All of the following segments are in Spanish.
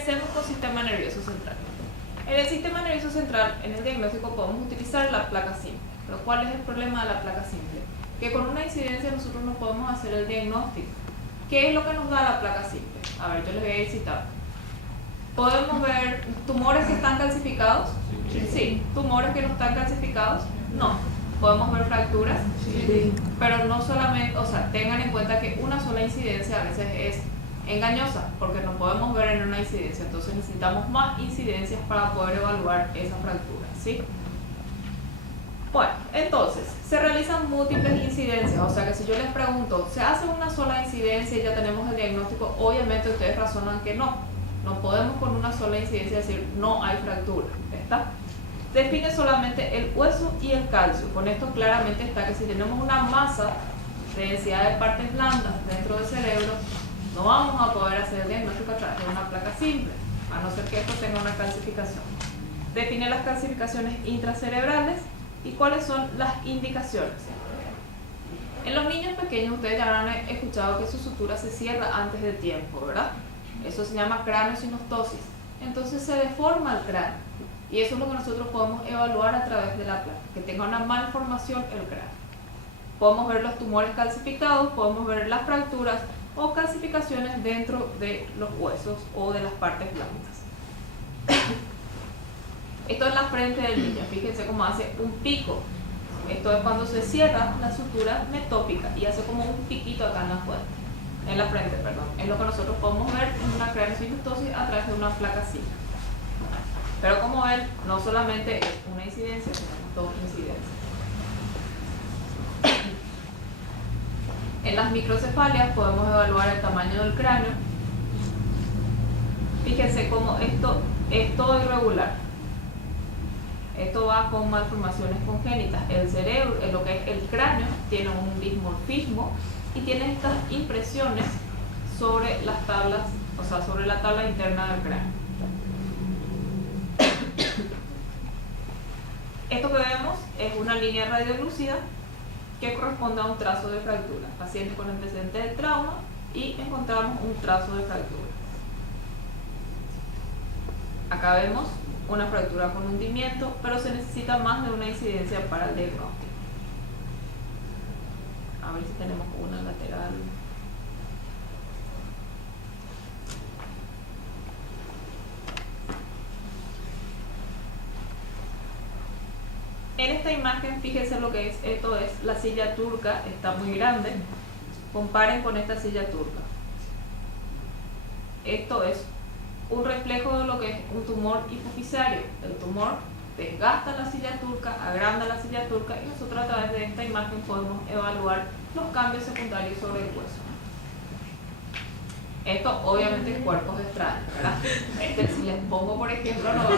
Empecemos con sistema nervioso central. En el sistema nervioso central, en el diagnóstico podemos utilizar la placa simple. Pero ¿cuál es el problema de la placa simple? Que con una incidencia nosotros no podemos hacer el diagnóstico. ¿Qué es lo que nos da la placa simple? A ver, yo les voy a ir citando. ¿Podemos ver tumores que están calcificados? Sí. ¿Tumores que no están calcificados? No. ¿Podemos ver fracturas? Sí. Pero no solamente, o sea, tengan en cuenta que una sola incidencia a veces es engañosa, porque no podemos ver en una incidencia, entonces necesitamos más incidencias para poder evaluar esa fractura, ¿sí? Bueno, entonces, se realizan múltiples incidencias, o sea que si yo les pregunto, ¿se hace una sola incidencia y ya tenemos el diagnóstico? Obviamente ustedes razonan que no podemos con una sola incidencia decir no hay fractura, ¿está? Define solamente el hueso y el calcio. Con esto claramente está que si tenemos una masa de densidad de partes blandas dentro del cerebro, no vamos a poder hacer el diagnóstico a través de una placa simple, a no ser que esto tenga una calcificación. Define las calcificaciones intracerebrales y cuáles son las indicaciones. En los niños pequeños ustedes ya habrán escuchado que su sutura se cierra antes de tiempo, ¿verdad? Eso se llama craneosinostosis. Entonces se deforma el cráneo. Y eso es lo que nosotros podemos evaluar a través de la placa, que tenga una malformación el cráneo. Podemos ver los tumores calcificados, podemos ver las fracturas o calcificaciones dentro de los huesos o de las partes blandas. Esto es la frente del niño, fíjense cómo hace un pico. Esto es cuando se cierra la sutura metópica y hace como un piquito acá en la frente, perdón. Es lo que nosotros podemos ver en una craneosinostosis a través de una placa simple. Pero como ven, no solamente es una incidencia, sino dos incidencias. En las microcefalias podemos evaluar el tamaño del cráneo. Fíjense cómo esto es todo irregular. Esto va con malformaciones congénitas. El cerebro, lo que es el cráneo, tiene un dismorfismo y tiene estas impresiones sobre las tablas, o sea, sobre la tabla interna del cráneo. Esto que vemos es una línea radiolúcida que corresponde a un trazo de fractura. Paciente con antecedente de trauma y encontramos un trazo de fractura. Acá vemos una fractura con hundimiento, pero se necesita más de una incidencia para el diagnóstico. A ver si tenemos una lateral. En esta imagen, fíjense lo que es, esto es la silla turca, está muy grande. Comparen con esta silla turca. Esto es un reflejo de lo que es un tumor hipofisario. El tumor desgasta la silla turca, agranda la silla turca y nosotros a través de esta imagen podemos evaluar los cambios secundarios sobre el hueso. Esto obviamente es cuerpos extraños, ¿verdad? Si les pongo por ejemplo no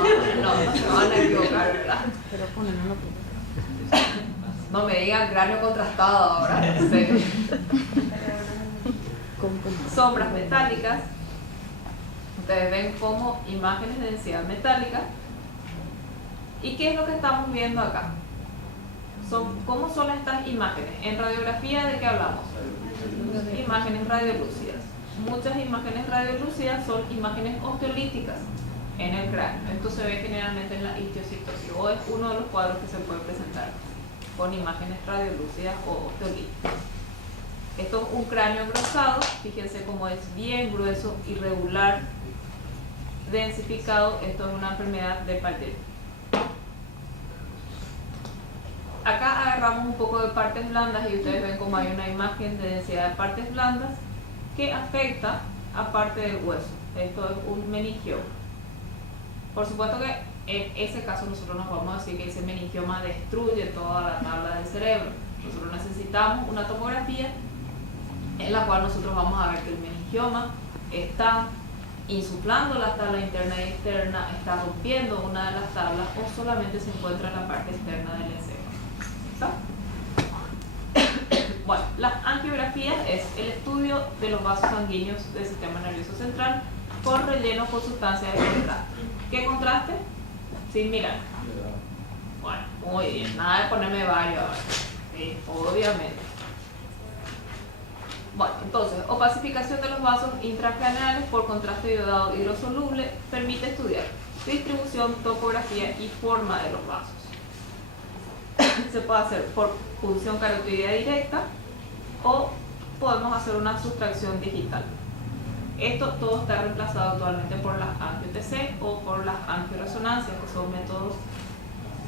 se van a equivocar, ¿verdad? Pero ponenlo. No me digan cráneo contrastado ahora, en serio. Sombras metálicas. Ustedes ven como imágenes de densidad metálica. ¿Y qué es lo que estamos viendo acá? ¿Cómo son estas imágenes? En radiografía, ¿de qué hablamos? Imágenes radiolúcidas. Muchas imágenes radiolúcidas son imágenes osteolíticas en el cráneo. Esto se ve generalmente en la histiocytosis o es uno de los cuadros que se puede presentar con imágenes radiolúcidas o osteolíticas. Esto es un cráneo engrosado, fíjense cómo es bien grueso, irregular, densificado. Esto es una enfermedad de Paget. Acá agarramos un poco de partes blandas y ustedes ven cómo hay una imagen de densidad de partes blandas que afecta a parte del hueso. Esto es un meningioma. Por supuesto que en ese caso nosotros nos vamos a decir que ese meningioma destruye toda la tabla del cerebro. Nosotros necesitamos una tomografía en la cual nosotros vamos a ver que el meningioma está insuflando la tabla interna y externa, está rompiendo una de las tablas o solamente se encuentra en la parte externa del encéfalo. ¿Está? Bueno, la angiografía es el estudio de los vasos sanguíneos del sistema nervioso central con relleno por sustancias de contraste. ¿Qué contraste? Sin mirar. Bueno, muy bien, nada de ponerme varios ahora. Sí, obviamente. Bueno, entonces, opacificación de los vasos intracraneales por contraste iodado hidrosoluble permite estudiar distribución, topografía y forma de los vasos. Se puede hacer por punción carotidia directa o podemos hacer una sustracción digital. Esto todo está reemplazado actualmente por las angio-TC o por las angioresonancias, que son métodos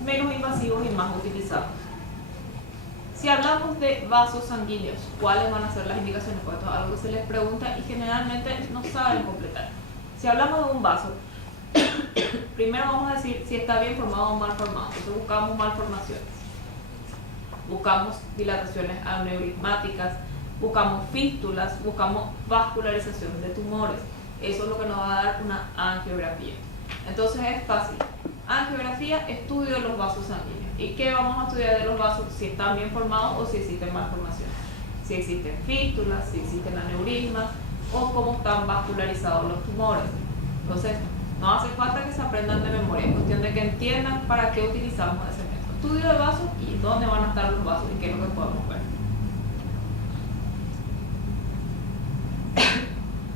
menos invasivos y más utilizados. Si hablamos de vasos sanguíneos, ¿cuáles van a ser las indicaciones? Pues esto es algo que se les pregunta y generalmente no saben completar. Si hablamos de un vaso, primero vamos a decir si está bien formado o mal formado. Entonces buscamos malformaciones, buscamos dilataciones aneurismáticas, buscamos fístulas, buscamos vascularización de tumores. Eso es lo que nos va a dar una angiografía. Entonces es fácil. Angiografía, estudio de los vasos sanguíneos. ¿Y qué vamos a estudiar de los vasos? Si están bien formados o si existen malformaciones. Si existen fístulas, si existen aneurismas o cómo están vascularizados los tumores. Entonces, no hace falta que se aprendan de memoria, es cuestión de que entiendan para qué utilizamos ese método. Estudio de vasos y dónde van a estar los vasos y qué es lo que podemos ver.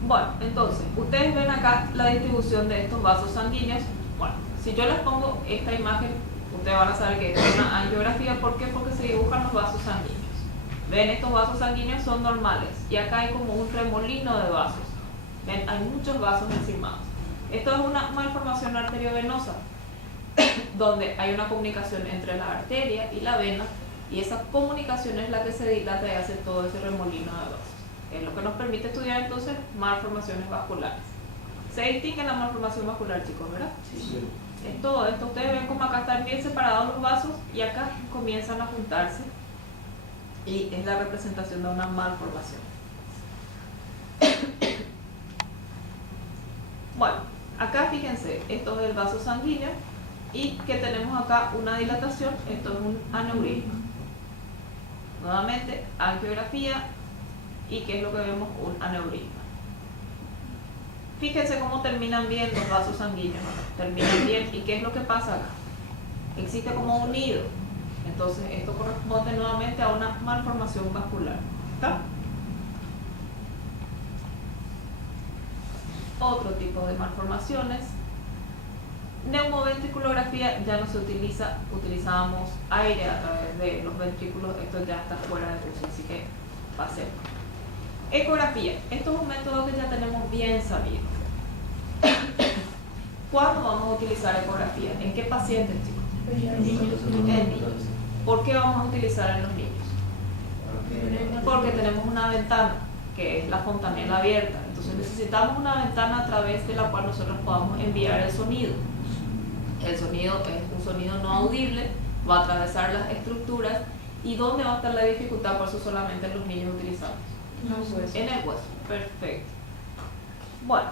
Bueno, entonces, ustedes ven acá la distribución de estos vasos sanguíneos. Bueno, si yo les pongo esta imagen, ustedes van a saber que es una angiografía. ¿Por qué? Porque se dibujan los vasos sanguíneos. Ven, estos vasos sanguíneos son normales y acá hay como un remolino de vasos. Ven, hay muchos vasos encimados. Esto es una malformación arteriovenosa donde hay una comunicación entre la arteria y la vena y esa comunicación es la que se dilata y hace todo ese remolino de vasos. Es lo que nos permite estudiar entonces malformaciones vasculares. Se distingue la malformación vascular, chicos, ¿verdad? Sí. Es todo esto. Ustedes ven como acá están bien separados los vasos y acá comienzan a juntarse y es la representación de una malformación. Bueno, acá fíjense, esto es el vaso sanguíneo y que tenemos acá una dilatación, esto es un aneurisma. Nuevamente, angiografía y ¿qué es lo que vemos? Un aneurisma. Fíjense cómo terminan bien los vasos sanguíneos, terminan bien y ¿qué es lo que pasa acá? Existe como un nido, entonces esto corresponde nuevamente a una malformación vascular. ¿Está? Otro tipo de malformaciones. Neumoventriculografía ya no se utiliza, utilizábamos aire a través de los ventrículos, esto ya está fuera de uso, así que pasemos. Ecografía, esto es un método que ya tenemos bien sabido. ¿Cuándo vamos a utilizar ecografía? ¿En qué pacientes, chicos? En niños. ¿Por qué vamos a utilizar en los niños? Porque tenemos una ventana, que es la fontanela abierta. Entonces necesitamos una ventana a través de la cual nosotros podamos enviar el sonido. El sonido es un sonido no audible, va a atravesar las estructuras. ¿Y dónde va a estar la dificultad? Por eso solamente los niños utilizamos. En el hueso. Perfecto. Bueno.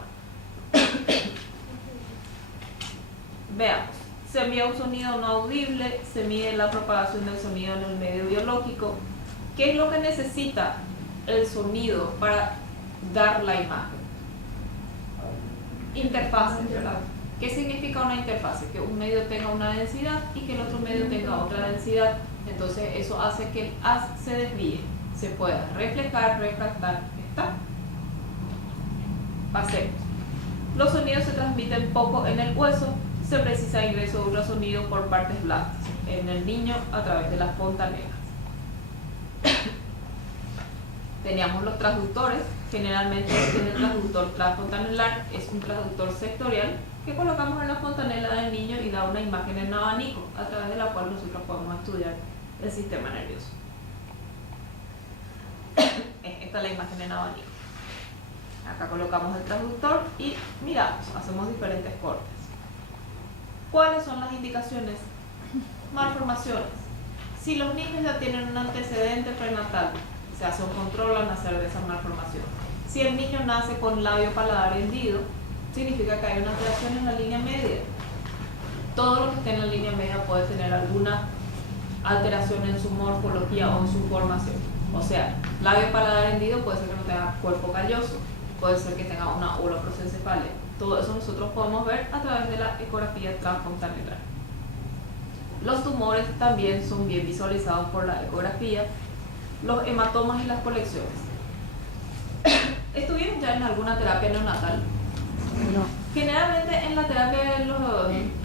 Veamos. Se envía un sonido no audible, se mide la propagación del sonido en el medio biológico. ¿Qué es lo que necesita el sonido para dar la imagen? Interfaces, ¿verdad? ¿Qué significa una interfase? Que un medio tenga una densidad y que el otro medio tenga otra densidad. Entonces eso hace que el haz se desvíe, se pueda reflejar, refractar. ¿Está? Pasemos. Los sonidos se transmiten poco en el hueso, se precisa ingreso de ultrasonido por partes blandas, en el niño a través de las fontanelas. Teníamos los transductores, generalmente el transductor transfontanelar es un transductor sectorial que colocamos en la fontanela del niño y da una imagen en abanico, a través de la cual nosotros podemos estudiar el sistema nervioso. Esta es la imagen en abanico. Acá colocamos el transductor y miramos, hacemos diferentes cortes. ¿Cuáles son las indicaciones? Malformaciones. Si los niños ya tienen un antecedente prenatal, se hace un control al nacer de esa malformación. Si el niño nace con labio paladar hendido, significa que hay una alteración en la línea media. Todo lo que esté en la línea media puede tener alguna alteración en su morfología o en su formación. O sea, labio paladar hendido puede ser que no tenga cuerpo calloso, puede ser que tenga una holoprosencefalia. Todo eso nosotros podemos ver a través de la ecografía transfontanelar. Los tumores también son bien visualizados por la ecografía, los hematomas y las colecciones. estuvieron ya en alguna terapia neonatal? No. Generalmente en la terapia de los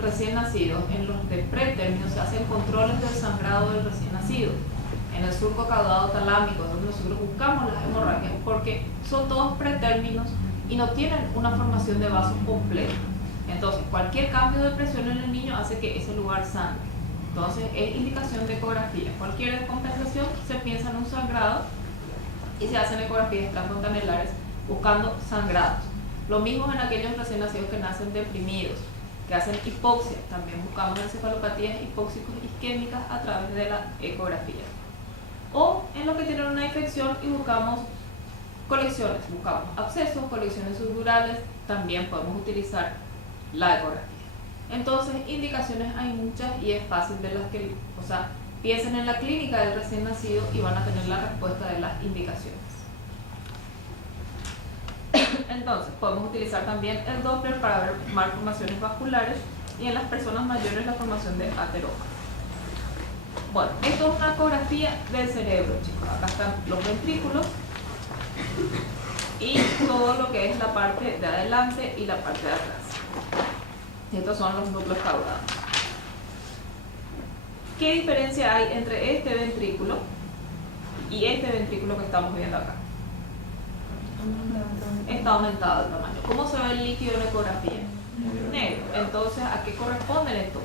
recién nacidos, en los de pretérmino, se hacen controles del sangrado del recién nacido. En el surco caudado talámico, donde nosotros buscamos las hemorragias, porque son todos pretérminos y no tienen una formación de vasos completa. Entonces, cualquier cambio de presión en el niño hace que ese lugar sangre. Entonces, es indicación de ecografía. Cualquier descompensación se piensa en un sangrado y se hacen ecografías transfontanelares buscando sangrados. Lo mismo en aquellos recién nacidos que nacen deprimidos, que hacen hipoxia. También buscamos encefalopatías hipóxicos isquémicas a través de la ecografía. O en los que tienen una infección y buscamos colecciones, buscamos abscesos, colecciones subdurales, también podemos utilizar la ecografía. Entonces, indicaciones hay muchas y es fácil de las que, piensen en la clínica del recién nacido y van a tener la respuesta de las indicaciones. Entonces, podemos utilizar también el Doppler para ver malformaciones vasculares y en las personas mayores la formación de ateroma. Bueno, esto es una ecografía del cerebro, chicos. Acá están los ventrículos y todo lo que es la parte de adelante y la parte de atrás. Estos son los núcleos caudados. ¿Qué diferencia hay entre este ventrículo y este ventrículo que estamos viendo acá? Está aumentado el tamaño. ¿Cómo se ve el líquido en la ecografía? Negro. Entonces, ¿a qué corresponden estos?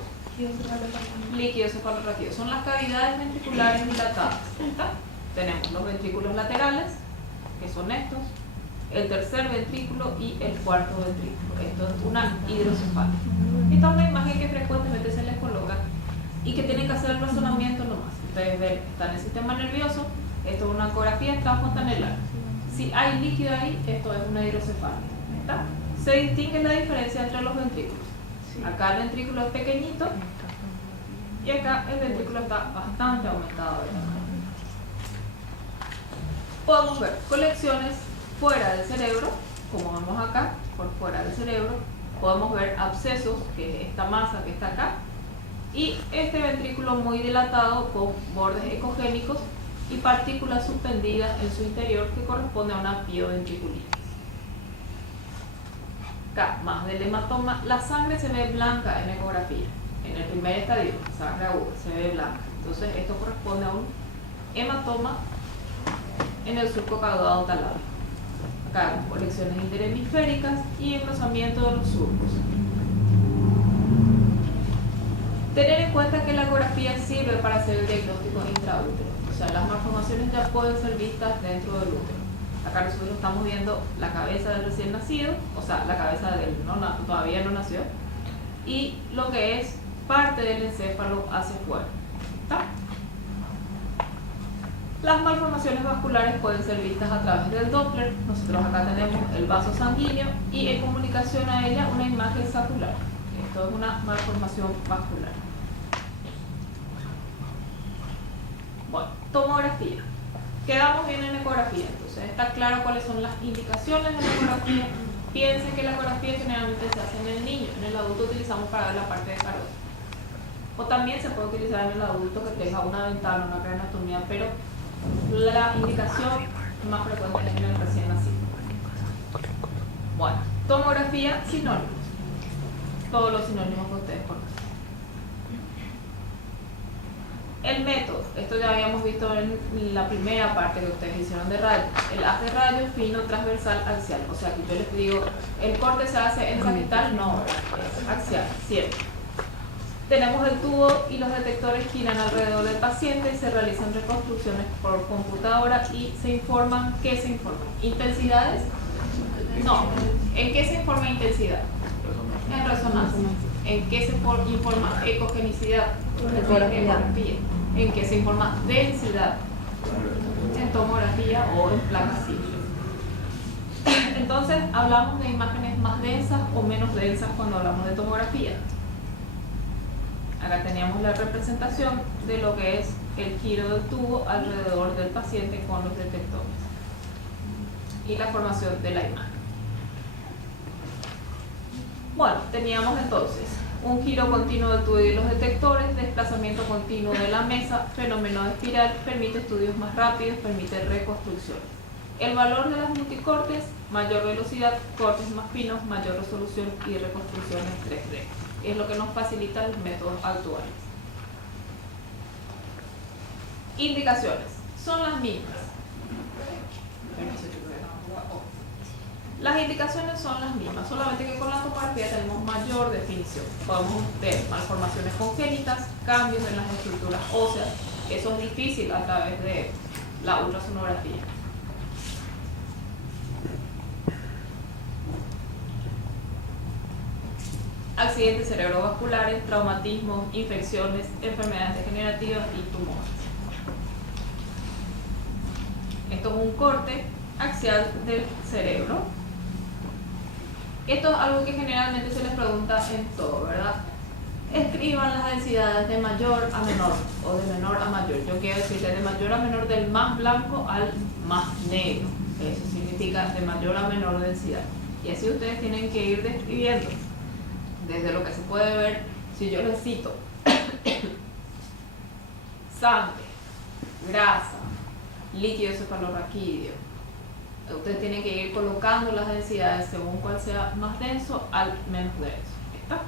Líquido cefalorraquídeo. Son las cavidades ventriculares dilatadas. ¿Está? Tenemos los ventrículos laterales, que son estos, el tercer ventrículo y el cuarto ventrículo. Esto es una hidrocefalia. Esta es una imagen que frecuentemente se les coloca y que tienen que hacer el razonamiento nomás. Ustedes ven, está en el sistema nervioso, esto es una ecografía transfontanelar. Si hay líquido ahí, esto es una hidrocefalia. ¿Está? Se distingue la diferencia entre los ventrículos. Acá el ventrículo es pequeñito y acá el ventrículo está bastante aumentado de tamaño. Podemos ver colecciones fuera del cerebro, como vemos acá, por fuera del cerebro. Podemos ver abscesos, que es esta masa que está acá, y este ventrículo muy dilatado con bordes ecogénicos y partículas suspendidas en su interior que corresponde a una pioventriculitis. Acá, más del hematoma, la sangre se ve blanca en ecografía. En el primer estadio, sangre aguda, se ve blanca. Entonces, esto corresponde a un hematoma en el surco caudado talámico. Acá, colecciones interhemisféricas y engrosamiento de los surcos. Tener en cuenta que la ecografía sirve para hacer el diagnóstico intraútero. O sea, las malformaciones ya pueden ser vistas dentro del útero. Acá nosotros estamos viendo la cabeza del recién nacido, o sea, la cabeza del todavía no nació, y lo que es parte del encéfalo hacia afuera. ¿Está? Las malformaciones vasculares pueden ser vistas a través del Doppler. Nosotros acá tenemos el vaso sanguíneo y en comunicación a ella una imagen saccular. Esto es una malformación vascular. Bueno, tomografía. Quedamos bien en ecografía, entonces está claro cuáles son las indicaciones de la ecografía. Piensen que la ecografía generalmente se hace en el niño, en el adulto utilizamos para ver la parte de carótida. O también se puede utilizar en el adulto que tenga una ventana, una craniostomía, pero la indicación más frecuente es en el recién nacido. Bueno, tomografía, sinónimos. Todos los sinónimos que ustedes conocen. El método, esto ya habíamos visto en la primera parte que ustedes hicieron de radio. El haz de radio fino, transversal, axial. O sea que yo les digo, ¿el corte se hace en sagital? No, es axial, siempre. Tenemos el tubo y los detectores giran alrededor del paciente y se realizan reconstrucciones por computadora y se informan. ¿Qué se informan? ¿Intensidades? No. ¿En qué se informa intensidad? En resonancia. ¿En qué se informa ecogenicidad? Ecografía. ¿En qué se informa densidad? En tomografía o en placas simples. Entonces, hablamos de imágenes más densas o menos densas cuando hablamos de tomografía. Acá teníamos la representación de lo que es el giro del tubo alrededor del paciente con los detectores y la formación de la imagen. Bueno, teníamos entonces un giro continuo del tubo y los detectores, desplazamiento continuo de la mesa, fenómeno de espiral, permite estudios más rápidos, permite reconstrucción. El valor de las multicortes, mayor velocidad, cortes más finos, mayor resolución y reconstrucciones 3D. Es lo que nos facilita los métodos actuales. Indicaciones. Son las mismas. Las indicaciones son las mismas, solamente que con la tomografía tenemos mayor definición. Podemos ver malformaciones congénitas, cambios en las estructuras óseas. Eso es difícil a través de la ultrasonografía. Accidentes cerebrovasculares, traumatismos, infecciones, enfermedades degenerativas y tumores. Esto es un corte axial del cerebro. Esto es algo que generalmente se les pregunta en todo, ¿verdad? Escriban las densidades de mayor a menor o de menor a mayor. Yo quiero decir de mayor a menor del más blanco al más negro. Eso significa de mayor a menor densidad. Y así ustedes tienen que ir describiendo desde lo que se puede ver. Si yo les cito sangre, grasa, líquido cefalorraquídeo, ustedes tienen que ir colocando las densidades según cuál sea más denso al menos denso. ¿Está?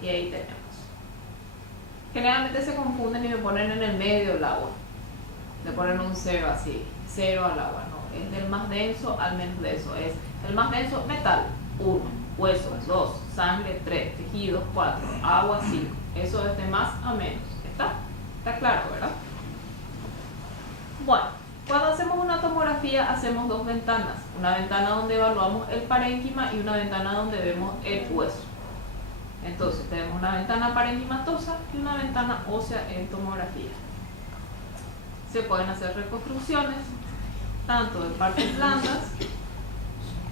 Y ahí tenemos. Generalmente se confunden y me ponen en el medio el agua. Le ponen un 0 así, 0 al agua. No, es del más denso al menos denso. Es el más denso, metal, 1, huesos, 2, sangre, 3, tejidos, 4, agua, 5. Eso es de más a menos. ¿Está? Está claro, ¿verdad? Bueno, cuando hacemos una tomografía hacemos dos ventanas. Una ventana donde evaluamos el parénquima y una ventana donde vemos el hueso. Entonces tenemos una ventana parenquimatosa y una ventana ósea en tomografía. Se pueden hacer reconstrucciones tanto de partes blandas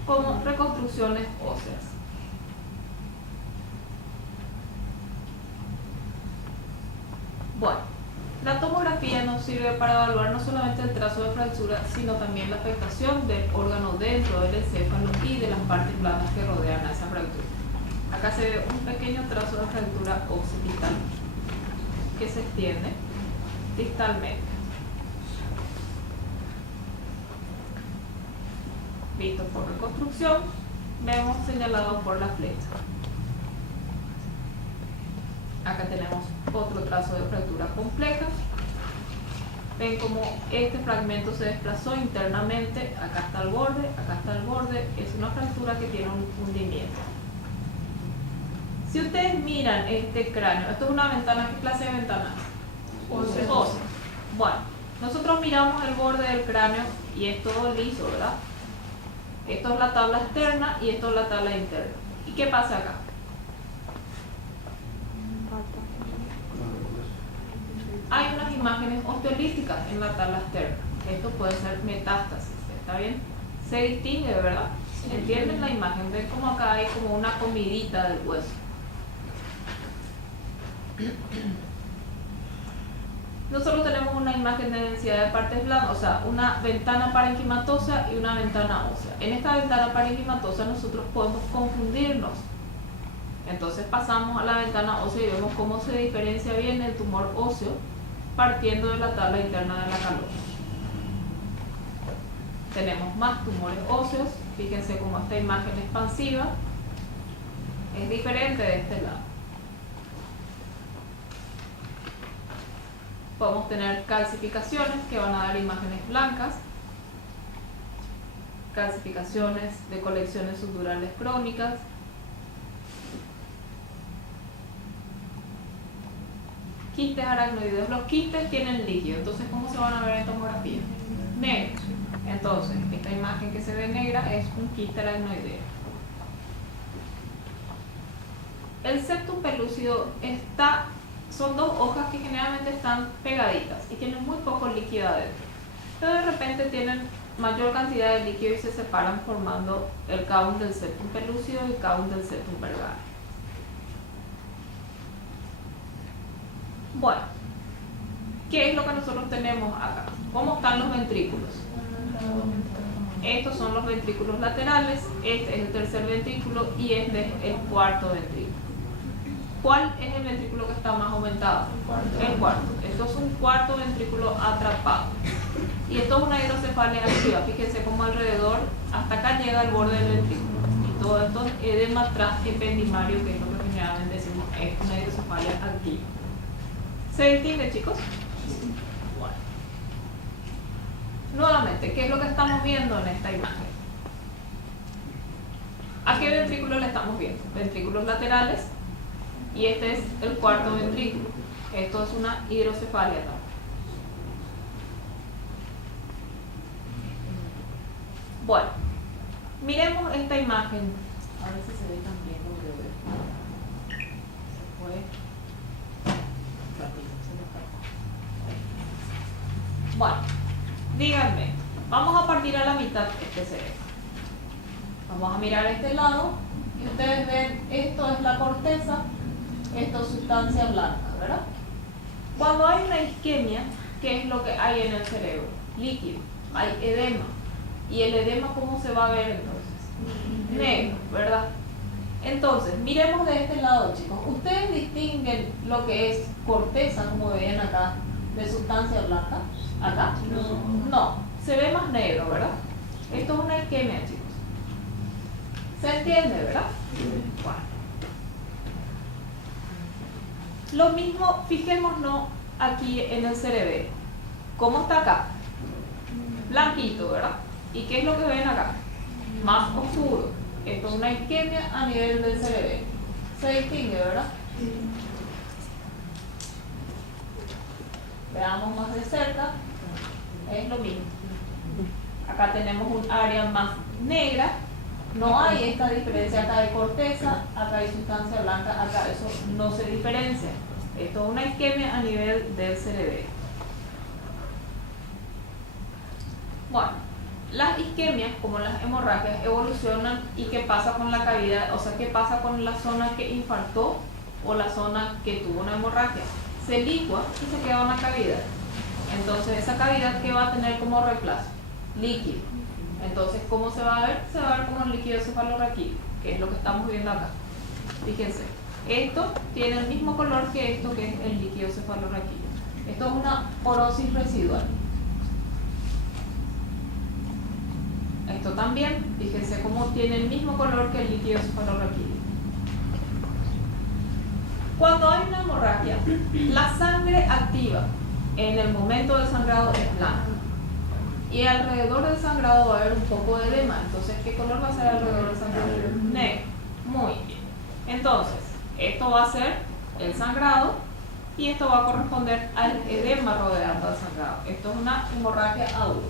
como reconstrucciones óseas. Bueno, la tomografía nos sirve para evaluar no solamente el trazo de fractura, sino también la afectación del órgano dentro del encéfalo y de las partes blandas que rodean a esa fractura. Acá se ve un pequeño trazo de fractura occipital que se extiende distalmente. Visto por reconstrucción, vemos señalado por la flecha. Acá tenemos otro trazo de fractura compleja. Ven como este fragmento se desplazó internamente. Acá está el borde, acá está el borde. Es una fractura que tiene un hundimiento. Si ustedes miran este cráneo, esto es una ventana, ¿qué clase de ventana? Ósea. Bueno, nosotros miramos el borde del cráneo y es todo liso, ¿verdad? Esto es la tabla externa y esto es la tabla interna. ¿Y qué pasa acá? Hay unas imágenes osteolíticas en la tabla externa. Esto puede ser metástasis, ¿está bien? Se distingue, ¿verdad? ¿Entienden la imagen? Ven como acá hay como una comidita del hueso. Nosotros tenemos una imagen de densidad de partes blandas, o sea, una ventana parenquimatosa y una ventana ósea. En esta ventana parenquimatosa nosotros podemos confundirnos. Entonces pasamos a la ventana ósea y vemos cómo se diferencia bien el tumor óseo partiendo de la tabla interna de la calosa. Tenemos más tumores óseos. Fíjense cómo esta imagen expansiva es diferente de este lado. Podemos tener calcificaciones que van a dar imágenes blancas, calcificaciones de colecciones subdurales crónicas, quistes aracnoideos. Los quistes tienen líquido, entonces ¿cómo se van a ver en tomografía? Negros. Entonces, esta imagen que se ve negra es un quiste aracnoideo. El septum pelúcido son dos hojas que generalmente están pegaditas y tienen muy poco líquido adentro. Pero de repente tienen mayor cantidad de líquido y se separan formando el caum del septum pelúcido y el caum del septum vergare. Bueno, ¿qué es lo que nosotros tenemos acá? ¿Cómo están los ventrículos? Estos son los ventrículos laterales, este es el tercer ventrículo y este es el cuarto ventrículo. ¿Cuál es el ventrículo que está más aumentado? El cuarto. Esto es un cuarto ventrículo atrapado. Y esto es una hidrocefalia activa. Fíjense cómo alrededor, hasta acá llega el borde del ventrículo. Y todo esto es edema transependimario, que es lo que generalmente decimos es una hidrocefalia activa. ¿Se distingue, chicos? Bueno. Nuevamente, ¿qué es lo que estamos viendo en esta imagen? ¿A qué ventrículo le estamos viendo? Ventrículos laterales. Y este es el cuarto ventrículo. Esto es una hidrocefalia también. Bueno, miremos esta imagen. A ver si se ve también lo que veo. Se fue. Bueno, díganme, vamos a partir a la mitad este cerebro. Vamos a mirar este lado y ustedes ven, esto es la corteza, esto es sustancia blanca, ¿verdad? Cuando hay una isquemia, ¿qué es lo que hay en el cerebro? Líquido, hay edema. ¿Y el edema cómo se va a ver entonces? Negro, ¿verdad? Entonces, miremos de este lado, chicos. ¿Ustedes distinguen lo que es corteza, como ven acá, de sustancia blanca? ¿Acá? No, se ve más negro, ¿verdad? Esto es una isquemia, chicos. ¿Se entiende, verdad? Bueno. Lo mismo, fijémonos aquí en el cerebelo. ¿Cómo está acá? Blanquito, ¿verdad? ¿Y qué es lo que ven acá? Más oscuro. Esto es una isquemia a nivel del cerebelo. Se distingue, ¿verdad? Veamos más de cerca. Es lo mismo. Acá tenemos un área más negra. No hay esta diferencia. Acá hay corteza, acá hay sustancia blanca, acá eso no se diferencia. Esto es una isquemia a nivel del cerebelo. Bueno, las isquemias, como las hemorragias, evolucionan. ¿Y qué pasa con la cavidad? O sea, ¿qué pasa con la zona que infartó o la zona que tuvo una hemorragia? Se licua y se queda una cavidad. Entonces, esa cavidad, ¿qué va a tener como reemplazo? Líquido. Entonces, ¿cómo se va a ver? Se va a ver como el líquido cefalorraquídeo, que es lo que estamos viendo acá. Fíjense, esto tiene el mismo color que esto, que es el líquido cefalorraquídeo. Esto es una porosis residual. Esto también, fíjense cómo tiene el mismo color que el líquido cefalorraquídeo. Cuando hay una hemorragia, la sangre activa en el momento del sangrado es blanca. Y alrededor del sangrado va a haber un poco de edema. Entonces, ¿qué color va a ser alrededor del sangrado? Negro. Muy bien. Entonces, esto va a ser el sangrado y esto va a corresponder al edema rodeando al sangrado. Esto es una hemorragia aguda.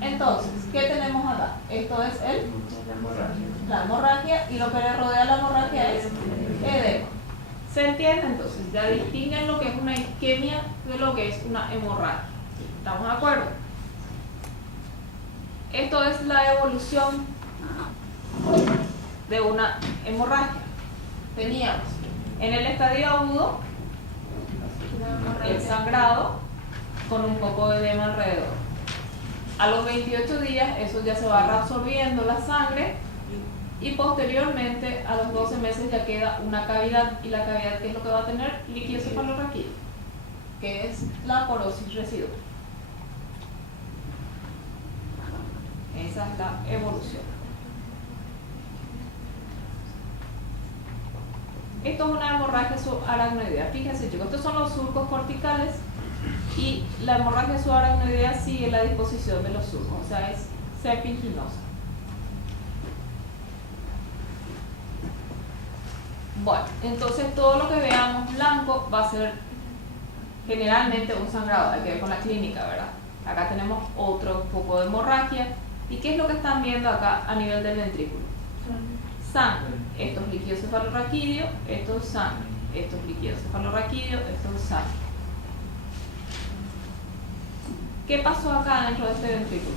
Entonces, ¿qué tenemos acá? Esto es la hemorragia, y lo que le rodea a la hemorragia es edema. ¿Se entiende? Entonces, ya distinguen lo que es una isquemia de lo que es una hemorragia. ¿Estamos de acuerdo? Esto es la evolución de una hemorragia. Teníamos en el estadio agudo el sangrado con un poco de edema alrededor. A los 28 días eso ya se va reabsorbiendo la sangre y posteriormente a los 12 meses ya queda una cavidad, y la cavidad, ¿qué es lo que va a tener? Líquido cefalorraquídeo, que es la porosis residual. Esa es la evolución. Esto es una hemorragia subaracnoidea. Fíjense, chicos, estos son los surcos corticales y la hemorragia subaracnoidea sigue la disposición de los surcos, o sea, es serpinginosa. Bueno, entonces todo lo que veamos blanco va a ser generalmente un sangrado. Hay que ver con la clínica, ¿verdad? Acá tenemos otro poco de hemorragia. ¿Y qué es lo que están viendo acá a nivel del ventrículo? Sangre. Esto es líquido cefalorraquídeo, esto es sangre. Esto es líquido cefalorraquídeo, esto es sangre. ¿Qué pasó acá dentro de este ventrículo?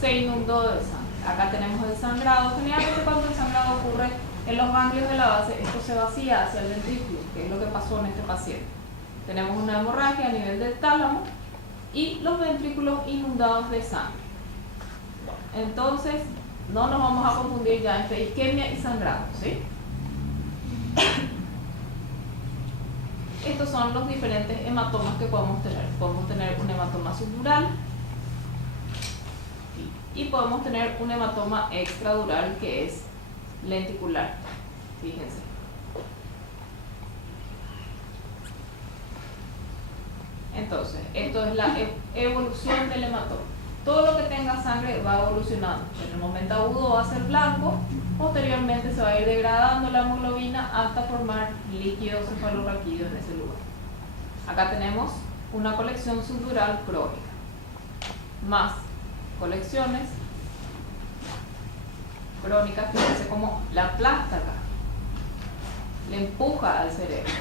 Se inundó de sangre. Acá tenemos el sangrado. Generalmente cuando el sangrado ocurre en los ganglios de la base, esto se vacía hacia el ventrículo, que es lo que pasó en este paciente. Tenemos una hemorragia a nivel del tálamo y los ventrículos inundados de sangre. Entonces, No nos vamos a confundir ya entre isquemia y sangrado, ¿sí? Estos son los diferentes hematomas que podemos tener. Podemos tener un hematoma subdural y podemos tener un hematoma extradural que es lenticular. Fíjense. Entonces, esto es la evolución del hematoma. Todo lo que tenga sangre va evolucionando. En el momento agudo va a ser blanco, posteriormente se va a ir degradando la hemoglobina hasta formar líquido cefalorraquídeo en ese lugar. Acá tenemos una colección subdural crónica, más colecciones crónicas. Fíjense cómo la aplasta acá, le empuja al cerebro.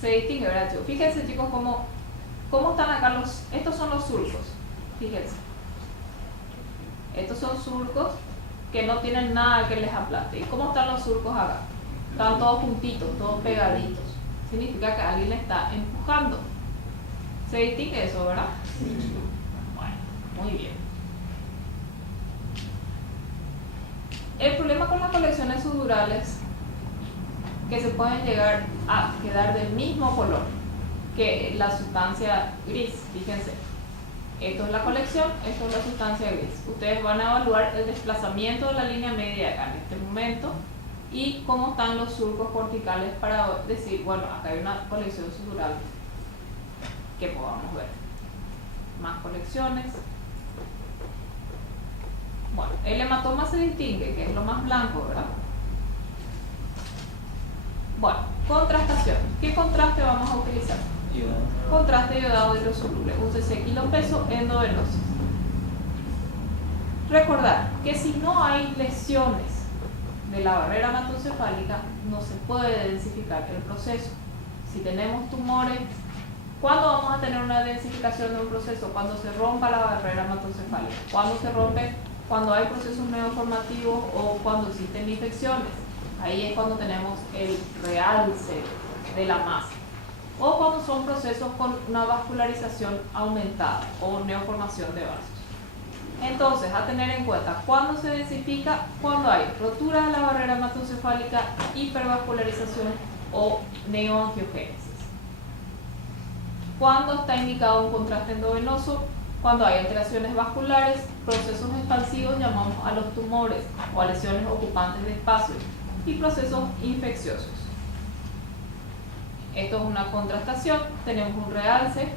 Se distingue, ¿verdad, chicos? Fíjense, chicos, cómo están acá estos son los surcos. Fíjense. Estos son surcos que no tienen nada que les aplaste. ¿Y cómo están los surcos acá? Están todos juntitos, todos pegaditos. Significa que alguien le está empujando. ¿Se distingue eso, verdad? Bueno, muy bien. El problema con las colecciones subdurales que se pueden llegar a quedar del mismo color que la sustancia gris. Fíjense, esto es la colección, esto es la sustancia gris. Ustedes van a evaluar el desplazamiento de la línea media acá en este momento y cómo están los surcos corticales para decir, bueno, acá hay una colección subdural que podamos ver. Más colecciones. Bueno, el hematoma se distingue, que es lo más blanco, ¿verdad? Bueno, contrastación. ¿Qué contraste vamos a utilizar? Contraste iodado hidrosoluble, UCC kilopeso endovenosis. Recordar que si no hay lesiones de la barrera hematocefálica, no se puede densificar el proceso. Si tenemos tumores, ¿cuándo vamos a tener una densificación de un proceso? Cuando se rompa la barrera hematocefálica. ¿Cuándo se rompe? Cuando hay procesos neoformativos o cuando existen infecciones. Ahí es cuando tenemos el realce de la masa. O cuando son procesos con una vascularización aumentada o neoformación de vasos. Entonces, a tener en cuenta, ¿cuándo se densifica? Cuando hay rotura de la barrera hematocefálica, hipervascularización o neoangiogénesis. ¿Cuándo está indicado un contraste endovenoso? Cuando hay alteraciones vasculares, procesos expansivos, llamamos a los tumores o a lesiones ocupantes de espacio, y procesos infecciosos. Esto es una contrastación. Tenemos un realce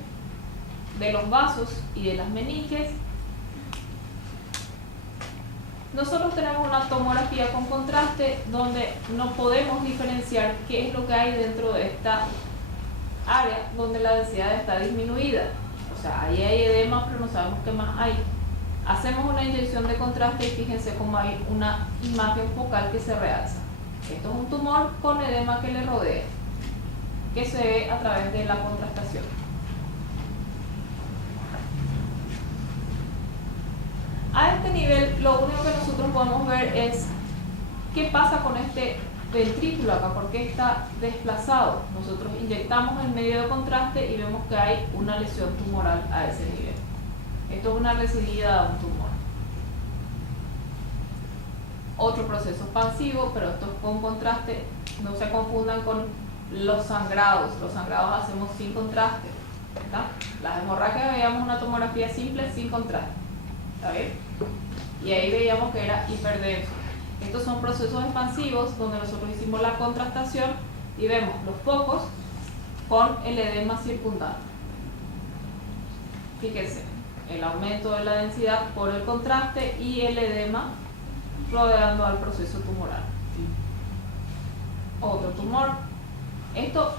de los vasos y de las meninges. Nosotros tenemos una tomografía con contraste donde no podemos diferenciar qué es lo que hay dentro de esta área donde la densidad está disminuida. O sea, ahí hay edema, pero no sabemos qué más hay. Hacemos una inyección de contraste y fíjense cómo hay una imagen focal que se realza. Esto es un tumor con edema que le rodea, que se ve a través de la contrastación. A este nivel, lo único que nosotros podemos ver es qué pasa con este ventrículo acá, porque está desplazado. Nosotros inyectamos en medio de contraste y vemos que hay una lesión tumoral a ese nivel. Esto es una recidida de un tumor. Otro proceso expansivo, pero esto es con contraste. No se confundan con los sangrados. Los sangrados hacemos sin contraste, ¿verdad? Las hemorragias veíamos una tomografía simple sin contraste, ¿está bien? Y ahí veíamos que era hiperdenso. Estos son procesos expansivos donde nosotros hicimos la contrastación y vemos los focos con el edema circundante. Fíjense, el aumento de la densidad por el contraste y el edema rodeando al proceso tumoral. Otro tumor. Esto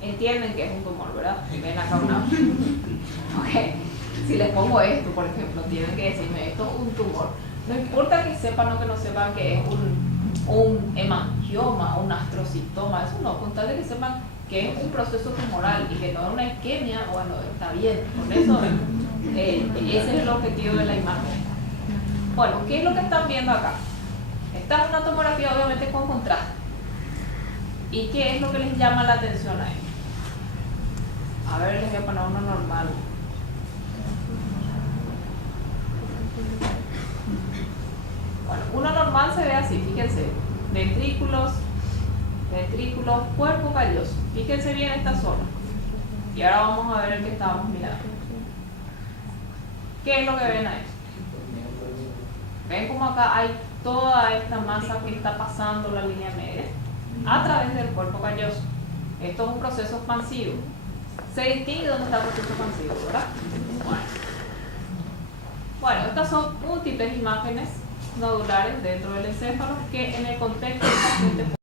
entienden que es un tumor, ¿verdad? Ven acá una. Ok. Si les pongo esto, por ejemplo, tienen que decirme esto es un tumor. No importa que sepan o que no sepan que es un hemangioma, un astrocitoma, eso no, con tal de que sepan que es un proceso tumoral y que no es una isquemia, bueno, está bien. Con eso, ese es el objetivo de la imagen. Bueno, ¿qué es lo que están viendo acá? Esta es una tomografía obviamente con contraste. ¿Y qué es lo que les llama la atención a ellos? A ver, les voy a poner uno normal. pan se ve así, fíjense, ventrículos, cuerpo calloso. Fíjense bien esta zona. Y ahora vamos a ver el que estábamos mirando. ¿Qué es lo que ven ahí? Ven como acá hay toda esta masa que está pasando la línea media a través del cuerpo calloso. Esto es un proceso expansivo. Se distingue dónde está el proceso expansivo, ¿verdad? Bueno, estas son múltiples imágenes nodulares dentro del encéfalo que en el contexto del paciente